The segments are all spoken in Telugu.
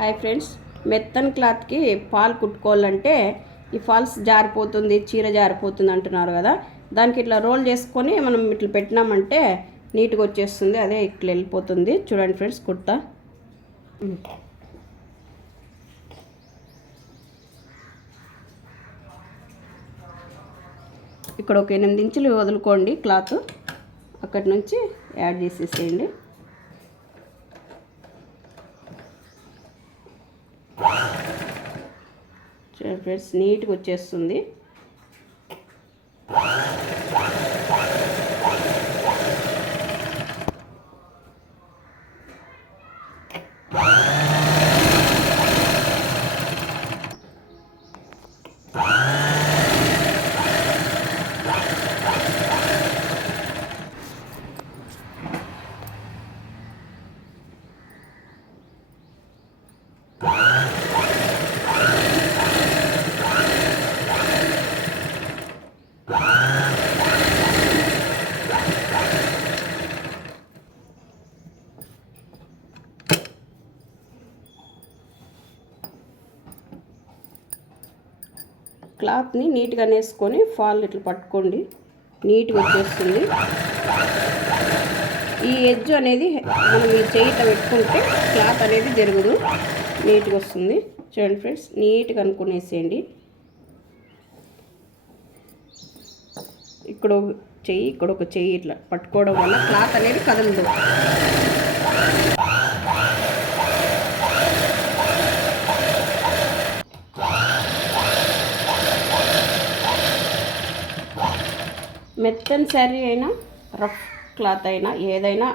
హాయ్ ఫ్రెండ్స్ మెత్తన్ క్లాత్కి ఫాల్ కుట్టుకోవాలంటే ఈ ఫాల్స్ జారిపోతుంది చీర జారిపోతుంది అంటున్నారు కదా. దానికి ఇట్లా రోల్ చేసుకొని మనం ఇట్లా పెట్టినామంటే నీట్గా వచ్చేస్తుంది అదే ఇట్లా వెళ్ళిపోతుంది. చూడండి ఫ్రెండ్స్ కుర్తా. ఇక్కడ ఒక ఎనిమిది ఇంచులు వదులుకోండి క్లాత్. అక్కడి నుంచి యాడ్ చేసేసేయండి. ఫ్రెండ్స్ నీట్గా వచ్చేస్తుంది. క్లాత్ని నీట్గా నేసుకొని ఫాల్ ఇట్లా పట్టుకోండి. నీట్గా వచ్చేస్తుంది. ఈ ఎడ్జ్ అనేది మనం ఈ చేయిట పెట్టుకుంటే క్లాత్ అనేది జరగదు. నీట్గా వస్తుంది. చూడండి ఫ్రెండ్స్ నీట్గా అనుకునేసేయండి. ఇక్కడ ఒక చెయ్యి ఇక్కడ ఒక చెయ్యి ఇట్లా పట్టుకోవడం వల్ల క్లాత్ అనేది కదలదు. మెత్తని శారీ అయినా రఫ్ క్లాత్ అయినా ఏదైనా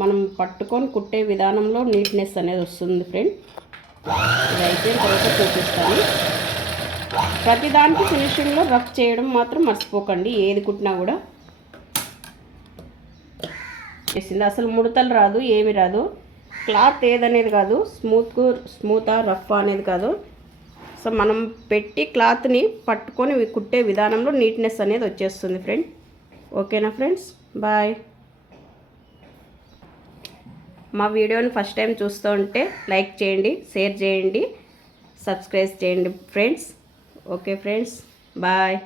మనం పట్టుకొని కుట్టే విధానంలో నీట్నెస్ అనేది వస్తుంది ఫ్రెండ్. ఇది అయిపోయిన తర్వాత చూపిస్తాను. ప్రతిదానికి ఫినిషింగ్లో రఫ్ చేయడం మాత్రం మర్చిపోకండి. ఏది కుట్టినా కూడా. చేసింది. అసలు ముడతలు రాదు ఏమి రాదు. క్లాత్ ఏదనేది కాదు. స్మూత్ స్మూతా రఫ్ అనేది కాదు. సో మనం పెట్టి క్లాత్ని పట్టుకొని కుట్టే విధానంలో నీట్నెస్ అనేది వచ్చేస్తుంది ఫ్రెండ్. ఓకేనా ఫ్రెండ్స్? బాయ్. మా వీడియోని ఫస్ట్ టైం చూస్తూ ఉంటే లైక్ చేయండి షేర్ చేయండి సబ్స్క్రైబ్ చేయండి ఫ్రెండ్స్. Okay friends bye.